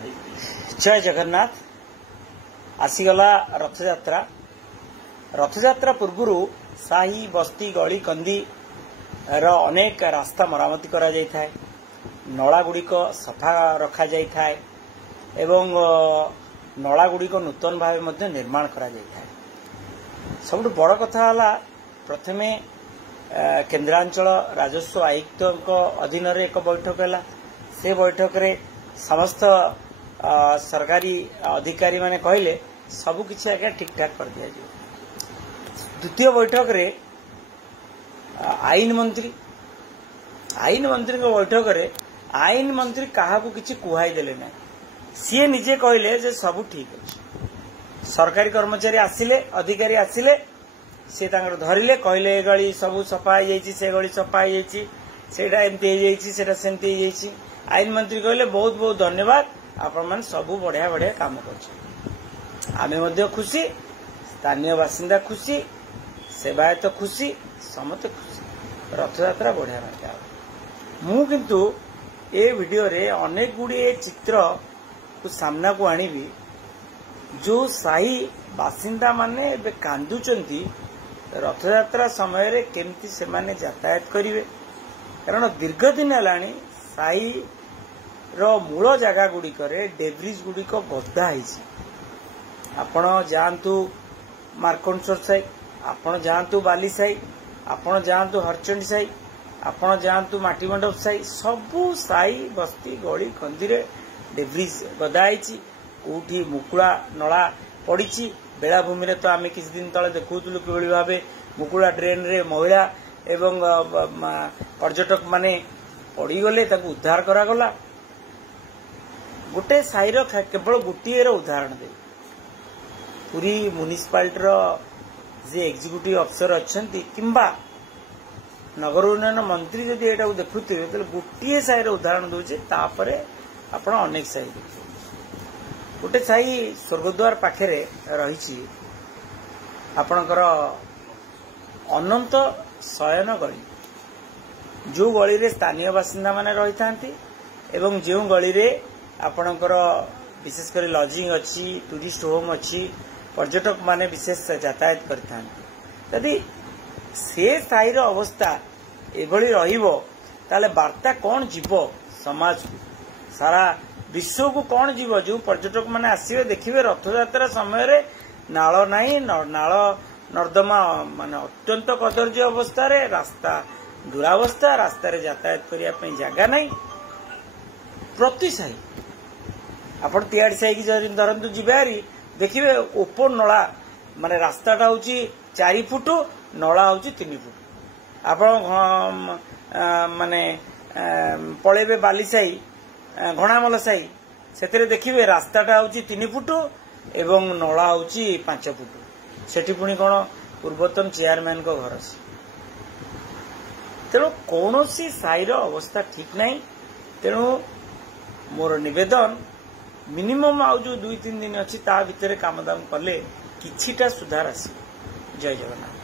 जय जगन्नाथ। आसीगला रथयात्रा। रथयात्रा पूर्व साही बस्ती गली कंदी अनेक रास्ता मरामती करा जाय थाए, नला गुड़िक सफा रखा जाय थाए एवं नला गुड़िक नूतन भाव मध्य निर्माण करा जाय थाए। सबुठ बड़ कथा हला प्रथमे केन्द्रांचल राजस्व आयुक्त अधीन एक बैठक है। से बैठक रे समस्त सरकारी अधिकारी माने कहले सबु किछि आगे ठीक ठाक कर दिया जाए। द्वितीय बैठक रे आईन मंत्री को बैठक रे आईन मंत्री काहाकू किछि कुहाई देले ना, सी निजे कहले जे सबु ठीक अछि। सरकारी कर्मचारी आसिले, अधिकारी आसिले, से तांकर धरिले, कहले ए गली सबु सफा हो जाइछि, से गली सफा हो जाइछि, सेटा एमती हो जाइछि, सेटा सेमती हो जाइछि। आईन मंत्री कहले बहुत बहुत धन्यवाद, आपण मन सबु बढ़िया बढ़िया काम करछ। आमे मध्य खुशी, स्थानीय बासिंदा खुशी, सेवायत खुशी, समस्त खुशी। रथयात्रा बढ़िया लगा। मु किंतु ए वीडियो रे अनेक गुडी चित्र को सामना को आनिबी जो साही बासिंदा माने बे कांदुचंती रथयात्रा समय रे केमती से माने यातायात करिवे। कारण दीर्घ दिन हलाणी साही रो मूल जगह गुडी करे डेब्रिज गुडी को गद्दा हिची। आपण जानतु मार्कंडसर साई, आपण जानतु बाली साई, आपण जानतु हरचंडी साई, आपण जानतु माटी मंडप साई, सबु साई बस्ती गली कंदीरे डेब्रिज गदा हिची। कोठी मुकुला नला पड़ीची। बेलाभूमि रे तो आमे किछ दिन तले देखुतलु किबळी भाबे मुकुला ड्रेन रे महिला एवं पर्यटक माने पड़ी गले, ताकू उद्धार करा गला। गोटे साईर केवल गोटे उदाहरण दे पूरी म्युनिसिपालिटी जे एग्जीक्यूटिव अफिसर अच्छंती किंबा नगर उन्नयन मंत्री जदि एटा देखुथिबे त गोटे साईर उदाहरण दोचे, तापरे आपण अनेक साई देखिबे। गोटे साई स्वर्गद्वार पाखरे रहिछि, आपणकर अनंत शयन गली, जो गली रे स्थानीय बासिंदा माने रही थांती एवं जो गली रे आपणकर विशेष कर लॉजिंग अच्छी, टूरिस्ट होम अच्छी, पर्यटक माने विशेष यातायात करथांती। यदि से साईर अवस्था एभली रहिबो ताले वार्ता कौन जीवो समाज को, सारा विश्व को कौन जीवो। जो पर्यटक माने आसीबे देखिबे रथयात्रा समय रे नाଳ नाही, नाଳ नर्दमा माने अत्यंत कदर्य अवस्था रे, रास्ता दुरावस्था, रास्ता रे यातायात करिया पई जगह नाही। प्रति साई आपण तियाड़ी साई की धरतु जीवारी देखिए ओपन नला माने रास्ताटा हूँ 4 फुट, नला हूँ 3 फुट। आप माने पलैबे बाली साई, घणामल साई, से देखिए रास्ताटा हूँ 3 फुट एवं नला हूँ 5 फुट। सेठी पुणी कौन पूर्वतन चेयरमैन को घर से। तेणु कौन साईर अवस्था ठीक नहीं। तेणु मोर निवेदन मिनिमम आउ जो 2-3 दिन अच्छी ता भितर काम दाम कले किछिटा सुधार आसी। जय जगन्नाथ।